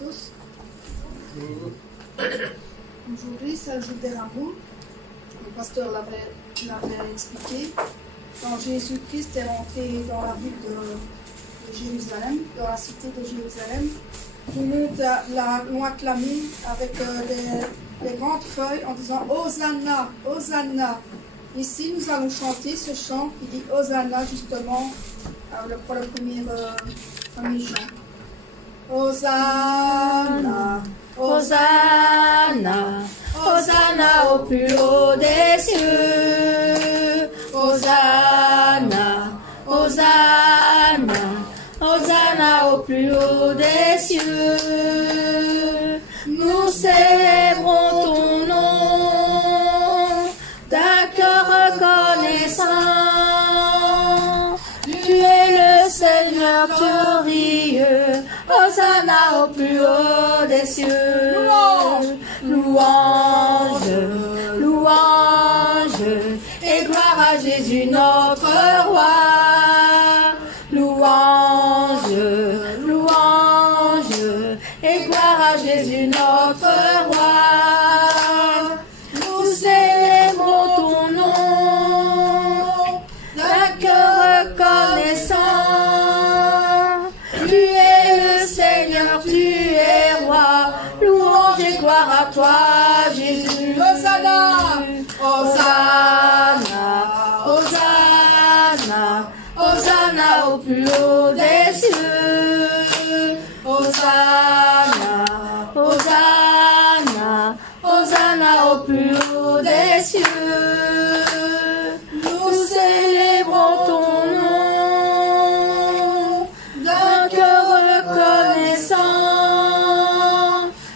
tous. Aujourd'hui, c'est le jour des rameaux. Le pasteur l'avait expliqué. Quand Jésus-Christ est rentré dans la ville de Jérusalem, dans la cité de Jérusalem, tout le monde l'ont acclamé avec des grandes feuilles en disant Hosanna, Hosanna. Ici, nous allons chanter ce chant qui dit Hosanna, justement, pour le premier chant. Hosanna, Hosanna, Hosanna au plus haut des cieux. Hosanna, Hosanna, Hosanna au plus haut des cieux. Nous célébrons ton nom d'un cœur reconnaissant. Tu es le Seigneur glorieux. Hosanna au plus haut des cieux. Louange, louange, louange, et gloire à Jésus notre roi. Louange, louange, et gloire à Jésus notre roi. Nous célébrons ton nom d'un cœur reconnaissant. Tu es le Seigneur, tu es roi. Louange et gloire à toi, Jésus. Hosanna, Hosanna, Hosanna, Hosanna au plus haut des cieux. Hosanna, Hosanna, Hosanna au plus haut des cieux. Nous célébrons ton nom d'un cœur reconnaissant.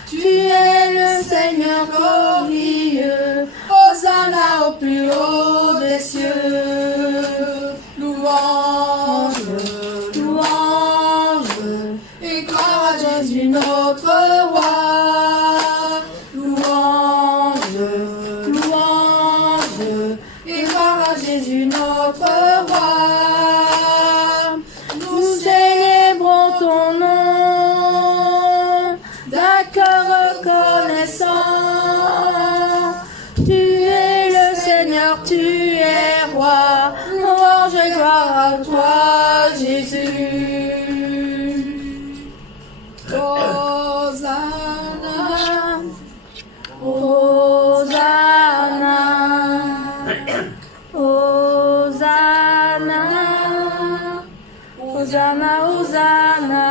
Tu es le Seigneur glorieux. Hosanna au plus haut des cieux. Louange, louange, et gloire à Jésus notre roi. Louange, louange, et gloire à Jésus notre roi. Nous célébrons ton nom d'un cœur reconnaissant. Tu es le Seigneur, tu es roi. Louange et gloire à toi, Jésus. Hosanna, Hosanna, Hosanna, Hosanna, Hosanna.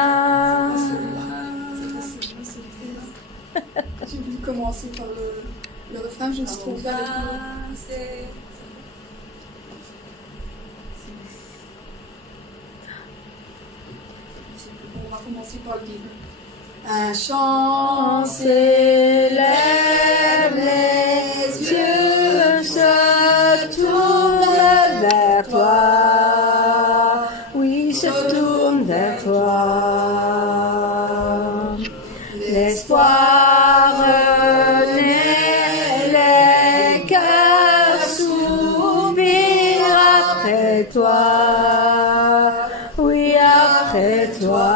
J'ai voulu commencer par le refrain, je ne trouve pas le mot. On va commencer par le début. Un chant s'élève, les yeux se tournent vers toi. Oui, se tournent vers toi. L'espoir renaît, les cœurs soupirent après toi. Oui, après toi.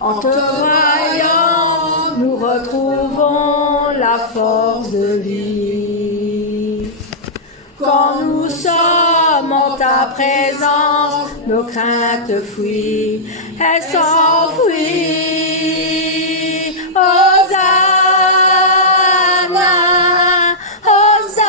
En te voyant, nous retrouvons la force de vie. Quand nous sommes en ta présence, nos craintes fuient, elles s'enfuient. Hosanna, Hosanna,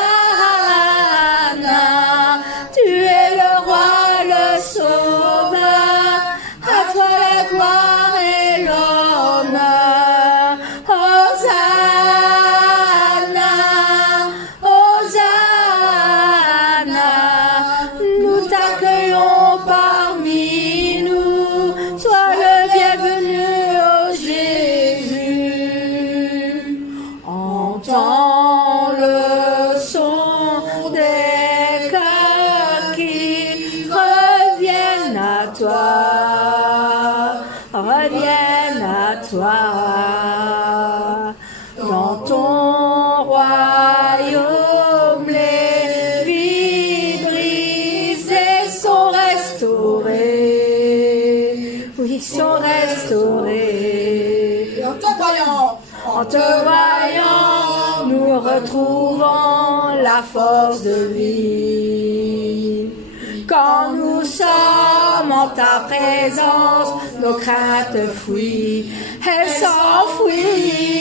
tu es le roi, le sauveur, à toi la gloire et l'honneur. Hosanna, Hosanna, nous t'accueillons parmi nous, sois le bienvenu, ô Jésus. Entends le son des cœurs qui reviennent à toi, reviennent à toi. Dans ton royaume, les vies brisées sont restaurées. Oui, qui sont restaurés. Et en te voyant, nous retrouvons la force de vie. Quand nous sommes en ta présence, nos craintes fuient, elles s'enfuient.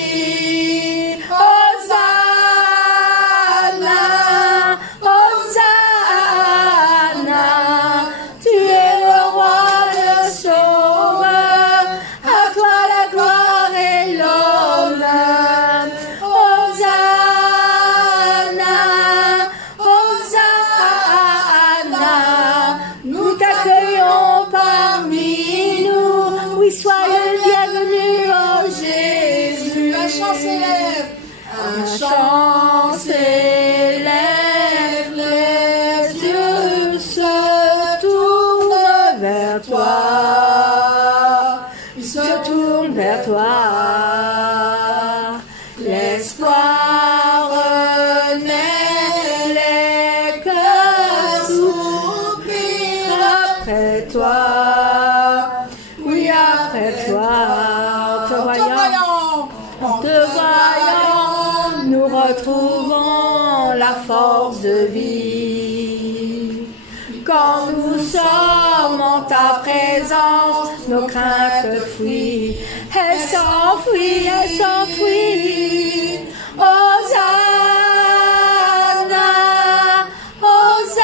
Hosanna, Hosanna, tu es le roi, le sauveur, à toi la gloire et l'honneur. Hosanna, Hosanna, nous t'accueillons parmi nous. Oui, sois le bienvenu, oh Jésus. un chant s'élève. Un chant s'élève, les yeux se tournent vers toi. Ils se tournent vers toi. L'espoir renaît, les cœurs soupirent après toi. Oui, après toi. En te voyant, nous retrouvons la force de vie. Quand nous sommes en ta présence, nos craintes fuient. Elles s'enfuient, elles s'enfuient. Hosanna, Hosanna,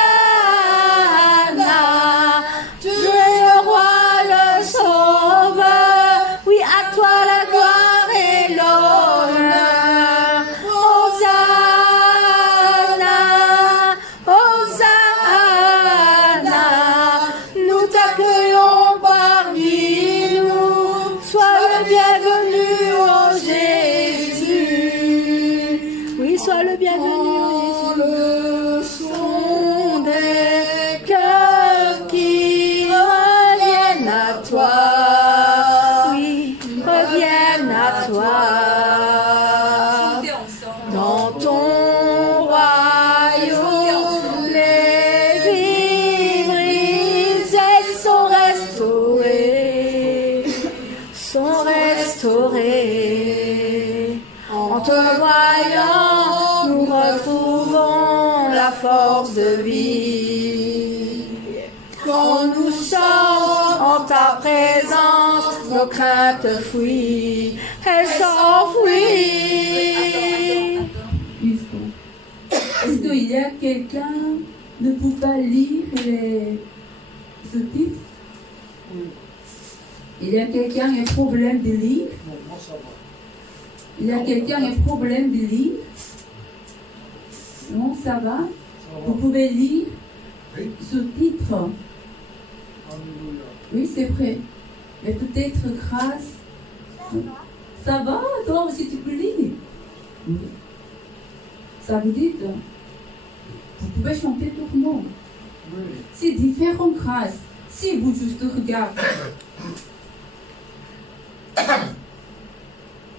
tu es le roi, le sauveur. Oui, à toi la gloire et l'honneur. Hosanna, Hosanna, nous t'accueillons parmi nous. Sois le bienvenu, oh Jésus. Oui, sois le bienvenu, oh Jésus. Le son des cœurs qui reviennent à toi. Oui, reviennent à toi. Dans ton royaume, les vies brisées sont restaurées, sont restaurées. En te voyant, nous retrouvons la force de vie. Quand nous sommes en ta présence, nos craintes fuient, elles s'enfuient. Est-ce qu'il y a quelqu'un ne peut pas lire les sous-titres? Il y a quelqu'un qui a un problème de lire? Il y a quelqu'un qui a un problème de lire? Non, ça va? Vous pouvez lire sous-titres? Oui, c'est vrai. Mais peut-être grâce. Ça va, toi aussi tu peux lire? Oui. Ça veut dire que vous pouvez chanter tout le monde. C'est différent grâce. Si vous juste regardez.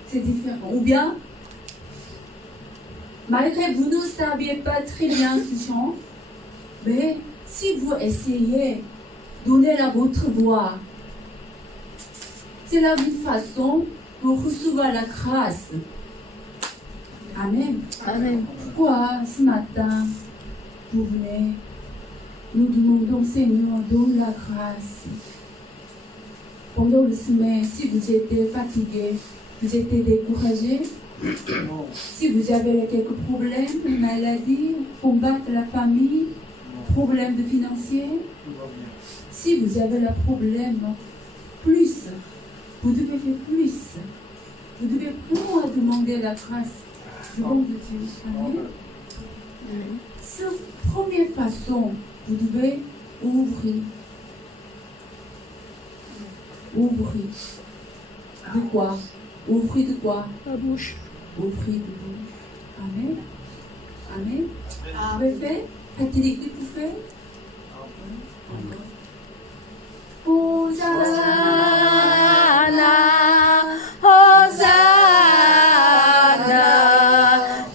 C'est différent. Ou bien, malgré vous ne saviez pas très bien ce chant, mais si vous essayez de donner à votre voix, c'est la même façon pour recevoir la grâce. Amen. Amen. Pourquoi ce matin, vous venez, nous demandons Seigneur, donne la grâce. Pendant le semaine, si vous étiez fatigué, vous étiez découragé, si vous avez quelques problèmes, maladies, combattre la famille, problèmes de financier, si vous avez le problème plus, vous devez faire plus. Vous devez pouvoir demander la grâce du bon de Dieu. Amen. Cette première façon, vous devez ouvrir. Ouvrir. De quoi? Ouvrir de quoi? La bouche. Ouvrir de bouche. Amen. Amen. Vous pouvez faire? Fatigue de vous faire? Hosanna, Hosanna,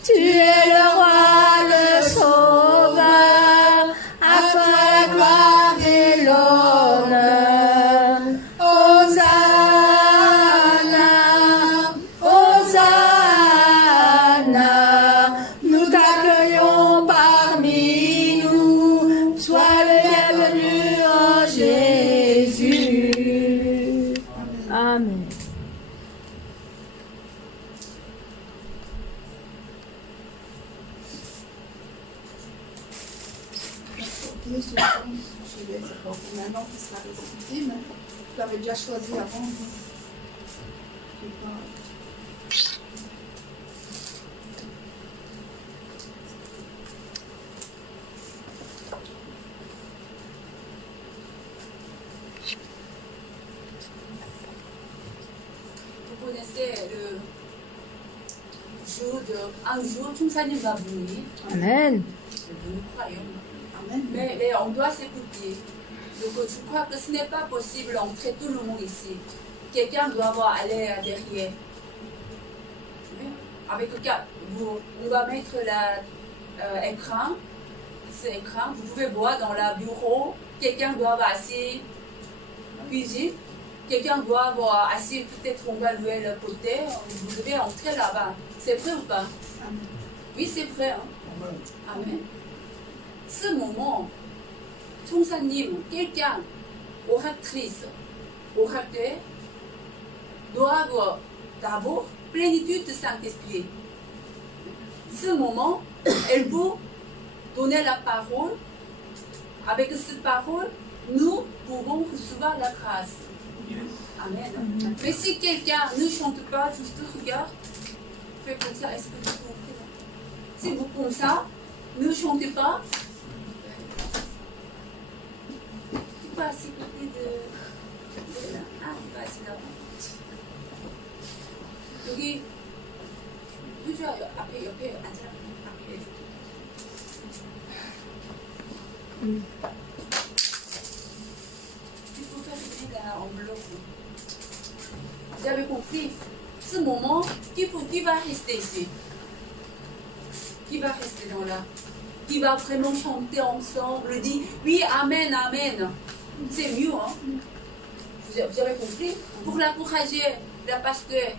tu es le roi, le sauveur, à toi la gloire et l'honneur. Hosanna. chanter ce chant. Je vais maintenant qu'il sera récité, mais je l'avais déjà choisi avant. Donc, je sais pas. Vous connaissez le jour de... Un jour, Chungsa님 va venir. Amen. Nous croyons. Amen. Mais on doit s'écouter. Donc je crois que ce n'est pas possible d'entrer tout le monde ici. Quelqu'un doit aller derrière. Avec on va mettre l'écran. Ce écran, vous pouvez voir dans le bureau. Quelqu'un doit avoir assis cuisine. Quelqu'un doit avoir assis, peut-être on va louer le côté. Vous devez entrer là-bas. C'est vrai ou pas? Amen. Oui, c'est vrai. Hein? Amen. Ce moment, Chungsa님, quelqu'un, oratrice, orateur, doivent d'abord plénitude de Saint-Esprit. Ce moment, elle peut donner la parole. Avec cette parole, nous pouvons recevoir la grâce. Amen. Mais si quelqu'un ne chante pas, juste regarde, fait comme ça, est-ce que vous comprenez? Si vous comme ça, ne chantez pas. Tu peux assis côté de là. Ah, tu peux assis là-bas. 여기 효주야 옆에 앉아. 앞에. Il faut faire des trucs en bloc. Vous avez compris? Ce moment, qui va rester ici? Qui va rester dans là? Qui va vraiment chanter ensemble, dire oui, amen, amen. C'est mieux, hein? Vous avez compris? Pour l'encourager, la pasteur.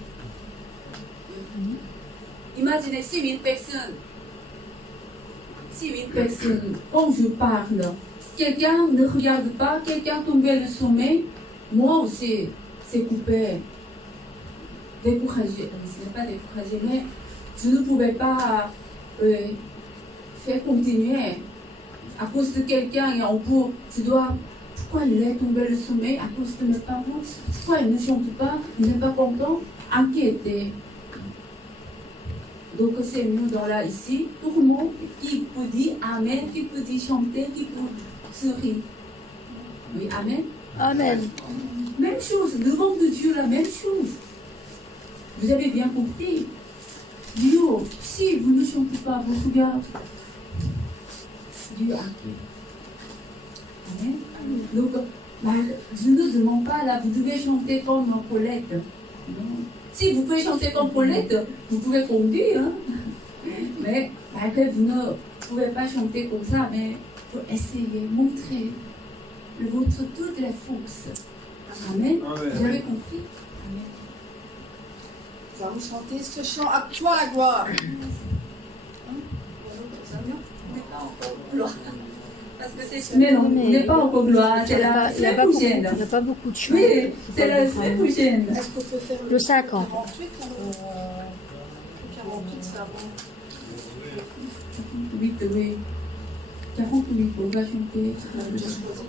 Imaginez 6000 personnes. 6000 personnes. Quand je parle, quelqu'un ne regarde pas, quelqu'un tombe le sommeil. Moi aussi, c'est coupé. Découragé. Ce n'est pas découragé, mais je ne pouvais pas faire continuer. À cause de quelqu'un, et je dois. Pourquoi il est tombé le sommeil? À cause de mes parents. Pourquoi il ne chante pas? Il n'est pas content? Inquiété. Donc c'est nous dans là ici, tout le monde qui peut dire Amen, qui peut dire chanter, qui peut sourire. Oui, Amen. Amen. Même chose, devant de Dieu, la même chose. Vous avez bien compris. Dieu, si vous ne chantez pas, vous regardez. Dieu a fait. Amen. Donc, je ne demande pas là, vous devez chanter comme Paulette. Non. Si vous pouvez chanter comme Paulette, vous pouvez conduire. Hein? Mais après, vous ne pouvez pas chanter comme ça, mais il faut essayer, montrer votre toutes les forces. Amen. Amen. Vous avez compris? Amen. Nous allons chanter ce chant à toi la gloire. Parce que c'est mais non, on n'est pas encore gloire, c'est la semaine prochaine. Il n'y a pas beaucoup de chants. Oui, c'est la semaine prochaine. Est-ce qu'on peut faire Le 50. 48 48, c'est avant. 48, oui. 48, on va chanter. On a déjà choisi.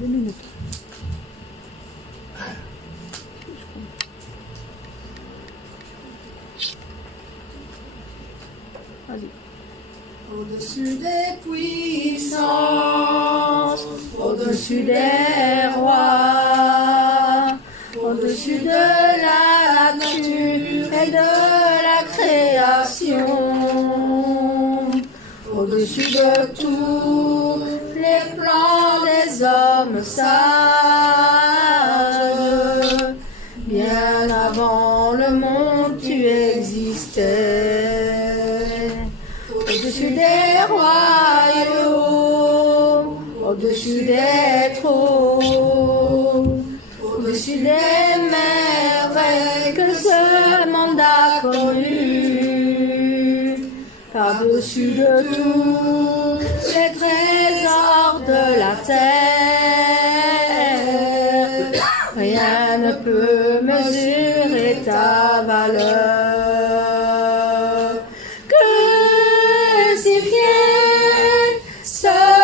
2 minutes. Vas-y. Au-dessus des puissances, Au-dessus des rois, au-dessus de la nature et de la création, au-dessus de tous les plans des hommes sages, bien avant le monde tu existais. Au-dessus des royaumes, au-dessus des trônes, au-dessus des merveilles que ce monde a connues, par-dessus de tous les trésors de la terre, rien ne peut mesurer ta valeur. Crucifié, seul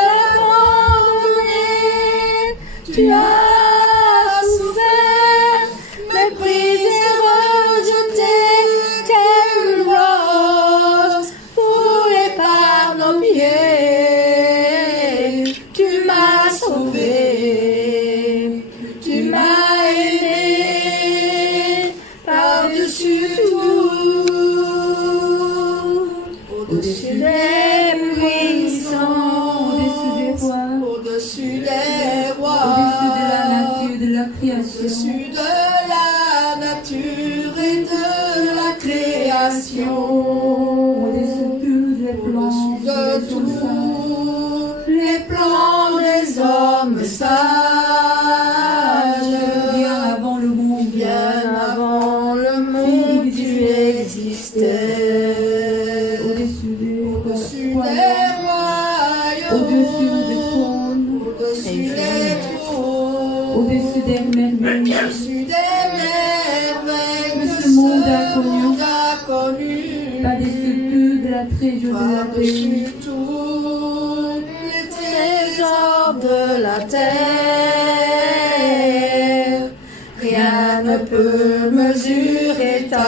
création. Au-dessus de la nature et de la création. Au-dessus des plans Au-dessus de des hommes sages. tous les plans des hommes sages. Bien avant le monde, Bien avant le monde, tu existais. au-dessus des Au-dessus royaumes, des royaumes. au-dessus des trônes, Au-dessus des trônes. au-dessus des merveilles. Au-dessus des merveilles Que ce monde a connu. connu. Par-dessus de la trésor de la paix. Par-dessus tous les trésors de la terre, rien ne peut mesurer ta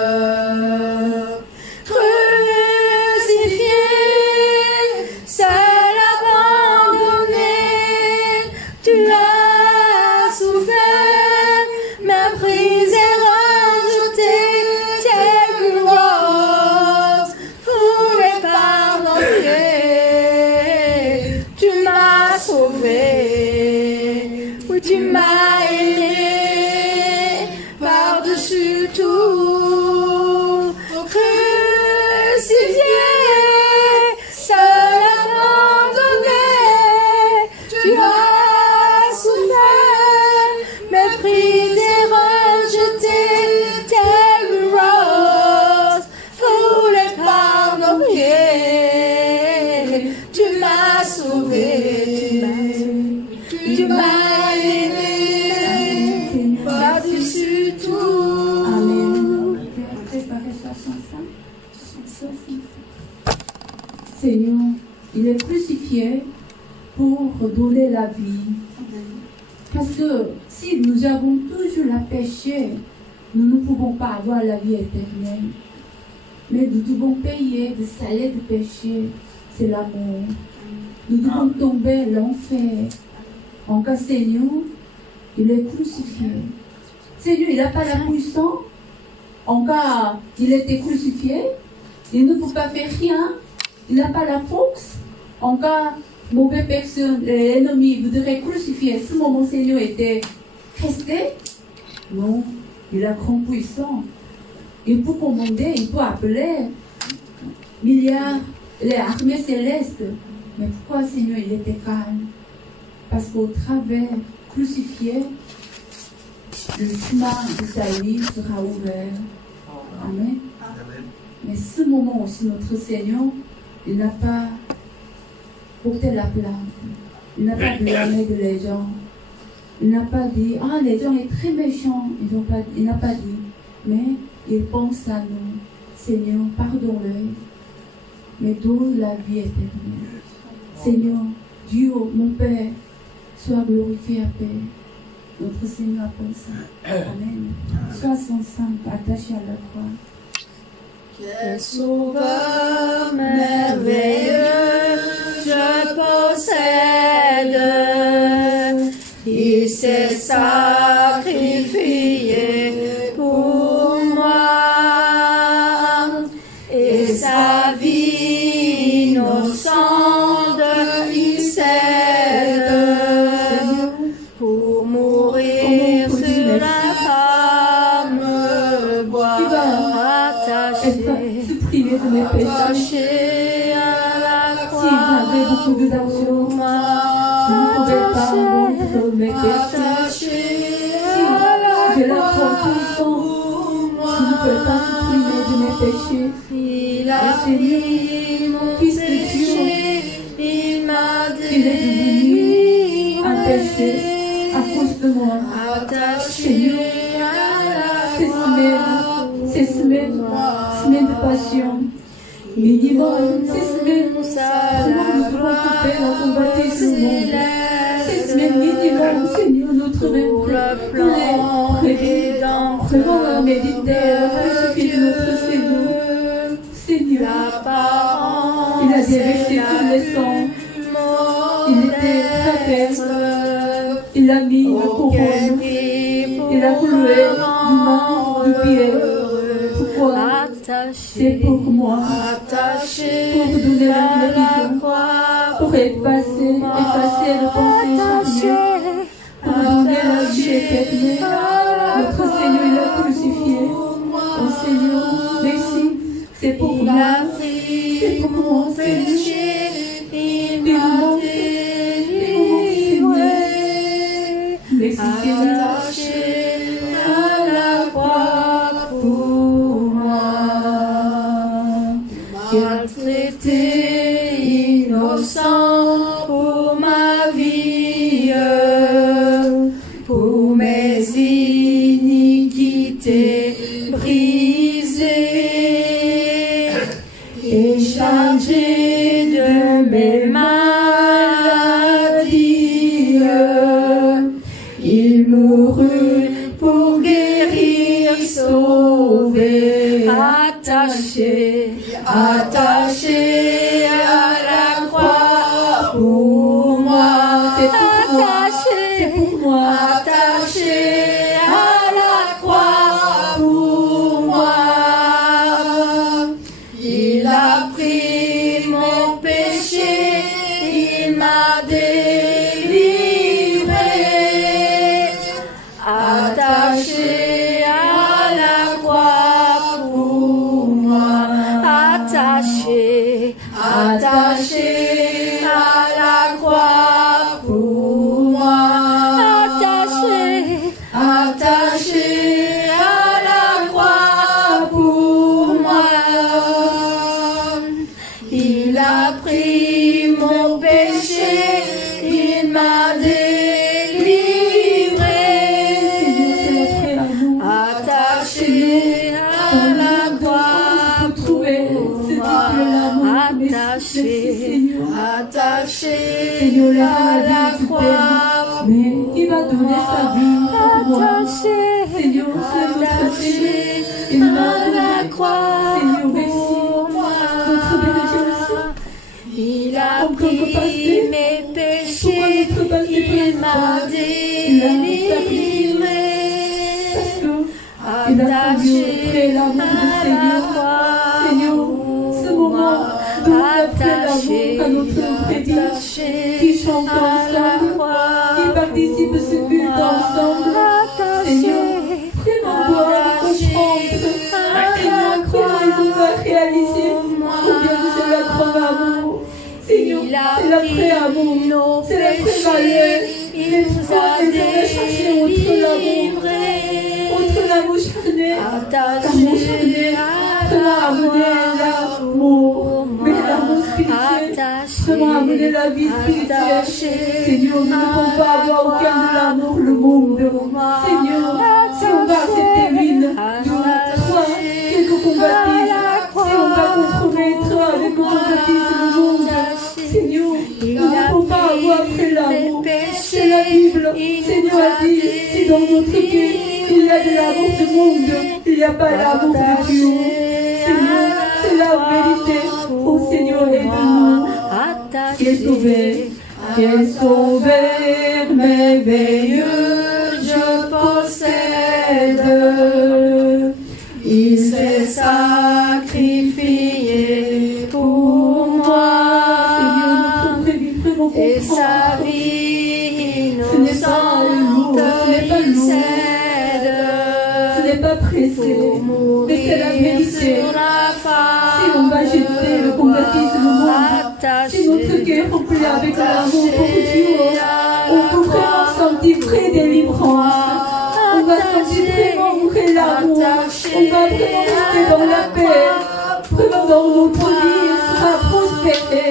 valeur. Crucifié, seul abandonné, tu as souffert, méprisé, rejeté, telle une rose foulée par nos pieds. Tu m'as sauvé, oui tu m'as aimé par-dessus tout. Crucifié, seul abandonné, tu as souffert, méprisé, rejeté, telle une rose foulée par nos pieds. Tu m'as sauvé, tu m'as aimé par-dessus tout. Amen. Tu as préparé 65. Seigneur, il est crucifié pour donner la vie. Parce que si nous avons toujours la péché, nous ne pouvons pas avoir la vie éternelle. Mais nous devons payer le salaire du péché, c'est la mort. Nous devons tomber l'enfer. En cas, Seigneur, il est crucifié. Seigneur, il n'a pas la puissance. En cas, il était crucifié. Il ne peut pas faire rien. Il n'a pas la force. En cas, mauvaise personne, l'ennemi voudrait crucifier. À ce moment, Seigneur était resté. Non, il a grand puissance. Il peut commander, il peut appeler milliards, les armées célestes. Mais pourquoi, Seigneur, il était calme? Parce qu'au travers crucifié, le chemin de sa vie sera ouvert. Amen. Mais ce moment aussi, notre Seigneur, il n'a pas porté la plainte. Il n'a pas blâmé les gens. Il n'a pas dit, ah, les gens sont très méchants. Il n'a pas dit. Mais il pense à nous. Seigneur, pardonne-le. Mais donne la vie éternelle. Seigneur, Dieu, mon Père, sois glorifié à paix. Notre Seigneur a pensé. Amen. 65, attaché à la croix. Quel sauveur merveilleux je possède. Il s'est sacrifié pour moi. Et sa vie innocente il cède pour mourir sur l'infâme bois attaché. Supprimer de mes péchés. Attaché à la croix. Si j'avais beaucoup d'actions, je ne pouvais pas montrer mes péchés. Si j'ai la foi puissante, je ne peux pas supprimer de mes péchés. Il a Et pris mon Fils de péché, Dieu, il m'a il est devenu un péché à cause de moi. attaché à Ces semaines de passion, minimum, ces semaines, vraiment nous devons couper la combattre ce monde. Ces semaines minimum, Seigneur, notre même vraiment à méditer, à crucifier notre Seigneur. Seigneur, il a déversé tout le sang, il était très faible, il a mis une couronne, il a cloué du main, du pied. Pourquoi? C'est pour moi, pour donner la guérison, pour effacer le pensée charnier, pour la vie éternelle. Notre Seigneur, il a crucifié. Oh Seigneur, merci. C'est pour moi. C'est pour moi, Seigneur. Il m'a délivré, attaché à la croix pour moi, maltraité, innocent pour ma vie, pour mes iniquités brisées et chargé de mes maladies. Il mourut pour guérir, sauver, attaché, attaché à la croix pour moi, attaché, attaché à la croix pour moi. Il a pris mon péché, il m'a délivré, attaché à la croix pour moi, attaché, attaché à la croix pour moi, attaché, attaché à la croix pour moi. Il a pris mon péché, il m'a délivré, attaché à la croix pour moi, attaché, attaché à la croix, Mais il va donner sa vie pour moi. attaché, Seigneur, c'est notre Seigneur. Il à m'a la donné croix Seigneur, merci. pour moi. Notre bénédiction aussi. Il a On peut pris passer. mes Pourquoi péchés, notre passer il m'a délivré, Parce que il a connu après l'amour du Seigneur. Seigneur, ce moment de après l'amour à notre prédiche, qui chante ensemble, qui participe à ce culte ensemble. Seigneur, vraiment gloire qu'on chante. Seigneur, vraiment il nous a réalisé combien nous c'est la grande amour. Seigneur, c'est la vraie amour, c'est la vraie valeur. il Mais nous toi, a les hommes chercher autre l'amour, autre l'amour charnel. L'amour charnel, comment amener l'amour, mais l'amour spirituel, comment amener la vie spirituelle. Seigneur, nous ne pouvons pas avoir aucun de l'amour, le monde. Seigneur, si on va accepter l'une, toi, quelque combattise, si on va compromettre avec le combattise le monde, Seigneur, nous ne pouvons pas avoir après l'amour. C'est la Bible. Seigneur a dit, si dans notre cœur il y a de l'amour du monde, il n'y a pas l'amour de Dieu. Seigneur, c'est la vérité. Oh Seigneur, aide-nous. Quel sauveur merveilleux je possède. Il s'est sacrifié pour moi. Seigneur, et sa vie ce n'est pas lourd, ce n'est pas lourd, ce n'est pas pressé, mais c'est la vérité. Si on va jeter le combatisme au monde, si notre cœur est rempli avec l'amour pour Dieu, on peut vraiment sentir vraie délivrance. On va sentir vraiment vrai l'amour. On va vraiment rester dans la paix. Vraiment dans notre vie, il sera prospéré.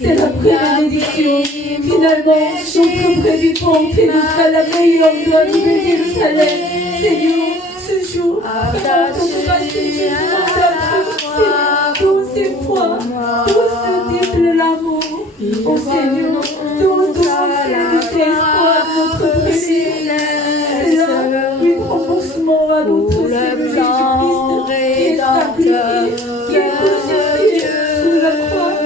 C'est la bénédiction. Finalement, notre prédiction qui nous sera la meilleure de la nouvelle Jérusalem. Seigneur, ce jour, vraiment, qu'on va se tous ces fois, tous ce type de l'amour. Oh Seigneur, tout c'est l'espoir de notre prédiction. C'est là, le remboursement à notre Seigneur Jésus-Christ qui est sacrifié, qui est crucifié sous la croix.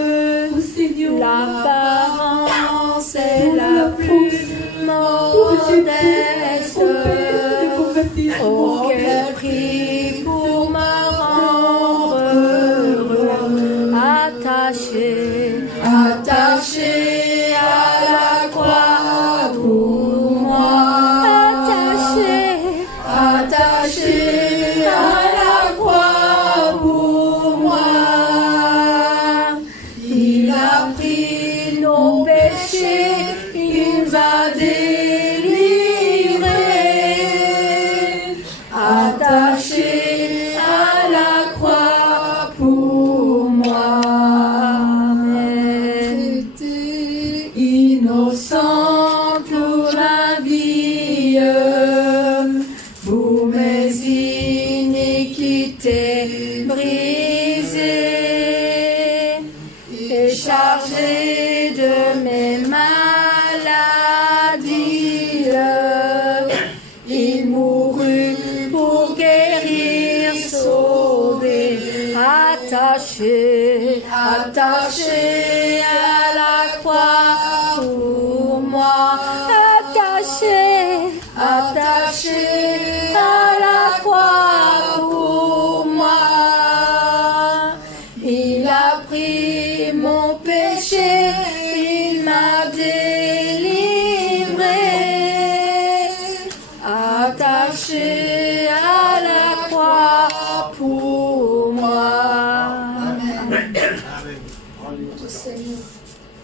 Oh Seigneur, l'apparence est la plus modeste. Oh, quel prix pour me rendre heureux, attaché, attaché à la croix pour moi, péchés, il m'a délivré. Attaché à la croix pour moi. Traité innocent pour la vie, pour mes iniquités brisées et chargé de mes maladies. Il mourut pour guérir, sauver, attaché à la croix pour moi. Attaché à la croix pour moi. Il a pris mon péché, il m'a délivré. Attaché à la croix pour moi. Amen. Notre Seigneur.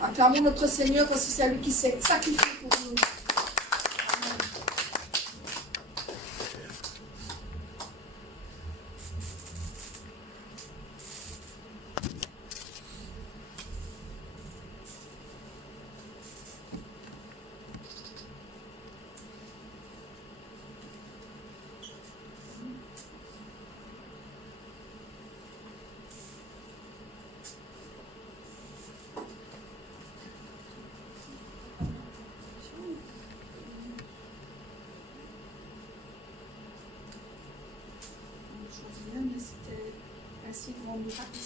Acclamons notre Seigneur parce que c'est lui qui s'est sacrifié pour nous. Mais c'était un si grand miracle.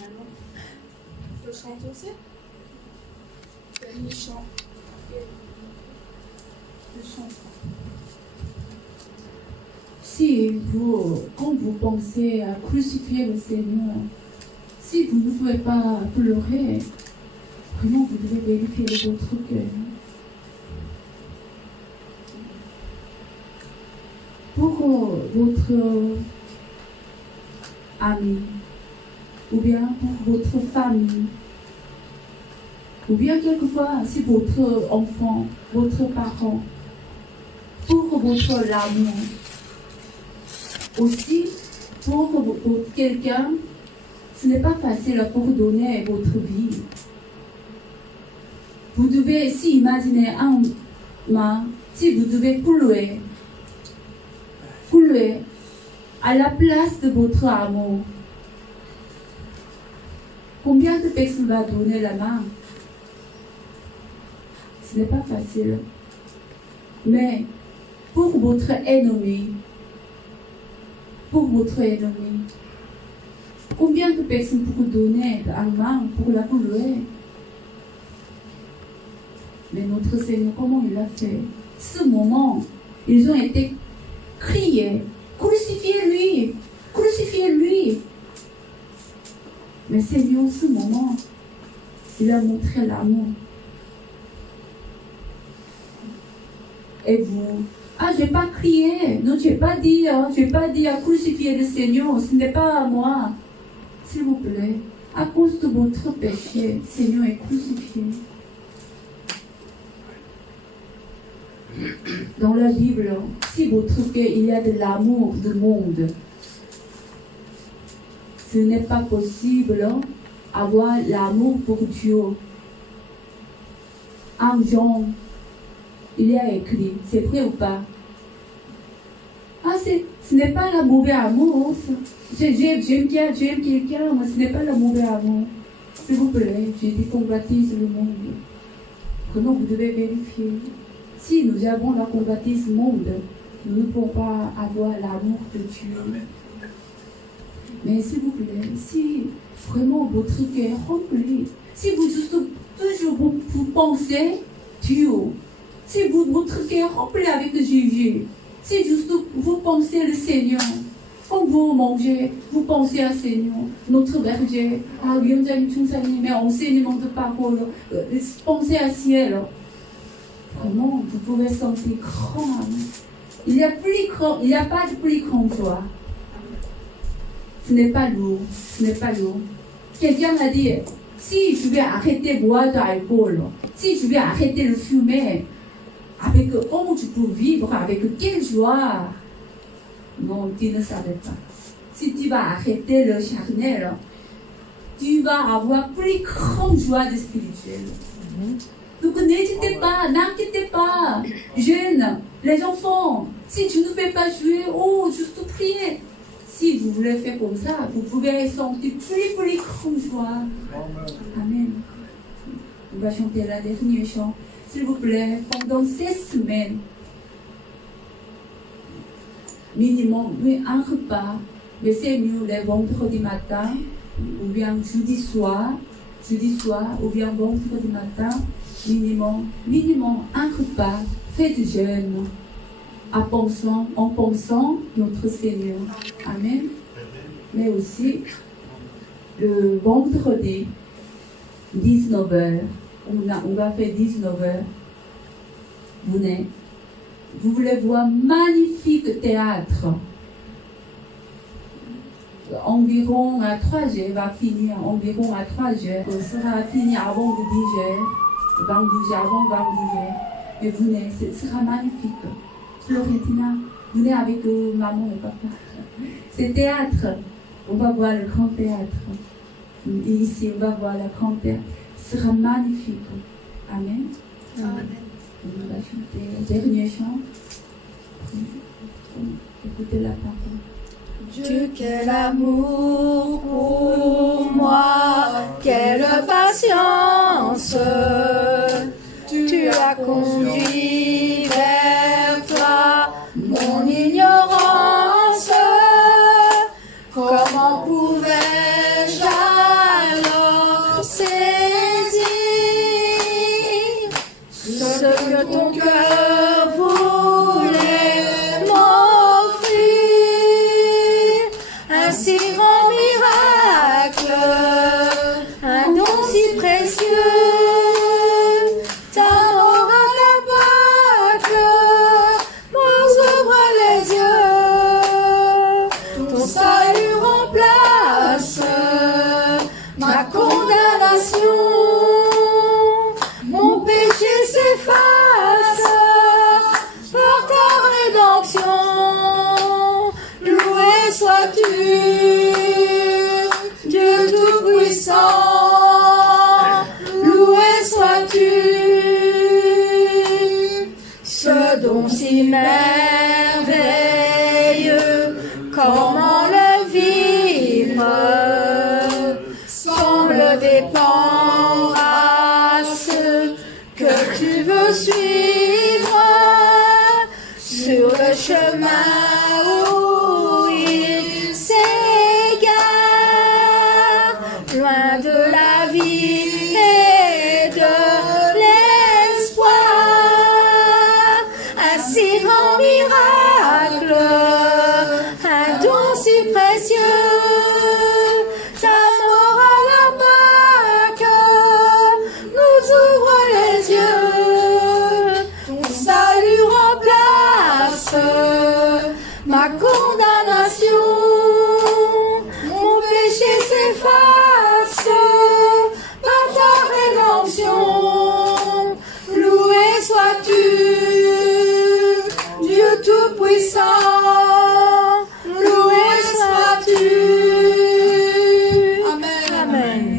Maintenant, je le chante aussi. C'est une chant. Le chante. Si vous, quand vous pensez à crucifier le Seigneur, si vous ne pouvez pas pleurer, vraiment vous devez vérifier votre cœur. Pour votre ami, ou bien pour votre famille, ou bien quelquefois si votre enfant, votre parent, pour votre l'amour. Aussi, pour quelqu'un, ce n'est pas facile pour donner votre vie. Vous devez s'imaginer un moment, si vous devez pleurer à la place de votre amour. Combien de personnes va donner la main? Ce n'est pas facile. Mais pour votre ennemi, combien de personnes pour donner la main pour la pleurer? Mais notre Seigneur, comment il a fait? Ce moment, ils ont été criés, crucifiez-lui, crucifiez-lui. Mais Seigneur, ce moment, il a montré l'amour. Et vous, je n'ai pas crié, non, je n'ai pas dit à crucifier le Seigneur, ce n'est pas à moi. S'il vous plaît, à cause de votre péché, le Seigneur est crucifié. Dans la Bible, si vous trouvez qu'il y a de l'amour du monde, ce n'est pas possible avoir l'amour pour Dieu. En Jean, il y a écrit, c'est vrai ou pas? Ce n'est pas le mauvais amour. J'aime quelqu'un, mais ce n'est pas le mauvais amour. S'il vous plaît, j'ai dit qu'on baptise le monde. Vraiment, vous devez vérifier. Si nous avons la convoitise monde, nous ne pouvons pas avoir l'amour de Dieu. Mais s'il vous plaît, si vraiment votre cœur est rempli, si vous juste toujours vous pensez Dieu, si votre cœur est rempli avec Jésus, si juste vous pensez le Seigneur, quand vous mangez, vous pensez à Seigneur, notre berger, 위원장님, 총사님의 enseignement de parole, pensez à ciel. Vraiment, vous pouvez sentir grand amour. Il n'y a pas de plus grande joie. Ce n'est pas lourd. Quelqu'un a dit, si je vais arrêter de boire de l'alcool, si je vais arrêter le fumer, avec honte pour vivre, avec quelle joie? Non, tu ne savais pas. Si tu vas arrêter le charnel, tu vas avoir plus grande joie de spirituelle. Donc n'hésitez pas, n'inquiétez pas, jeunes, les enfants, si tu ne fais pas jouer, juste prier. Si vous voulez faire comme ça, vous pouvez ressentir plus grande joie. Amen. On va chanter la dernière chant. S'il vous plaît, pendant 16 semaines, minimum, oui, un repas, mais c'est mieux les vendredis matin, ou bien jeudi soir, ou bien vendredi matin, minimum un repas, faites jeûne, en pensant notre Seigneur. Amen. Mais aussi, le vendredi, 19h, on va faire 19h. Venez. Vous voulez voir magnifique théâtre. Environ à 3h, va finir environ à 3h. On sera fini avant 10h, 22h, avant 22h. Mais venez, ce sera magnifique. Florentina, venez avec maman et papa. C'est théâtre. On va voir le grand théâtre. Et ici, on va voir le grand théâtre. Ce sera magnifique. Amen. Amen. On va chanter le dernier chant. Écoutez la parole. Dieu, quel amour pour moi, quelle patience, tu as conduit vers toi mon ignorance. Comment pouvais-je alors saisir ce que ton cœur voulait m'offrir? Si grand miracle, un don si précieux, ta mort à la Pâque nous ouvre les yeux. Ton salut remplace ma condamnation, mon péché s'efface par ta rédemption. Loué sois-tu, Dieu Tout-Puissant, loué sois-tu, ce don si merveilleux, comment le vivre, semble dépendre à ceux que tu veux suivre sur le chemin où il s'égare, loin de la vie et de l'espoir. Un si grand miracle, un don si précieux, ta mort à la Pâque nous ouvre les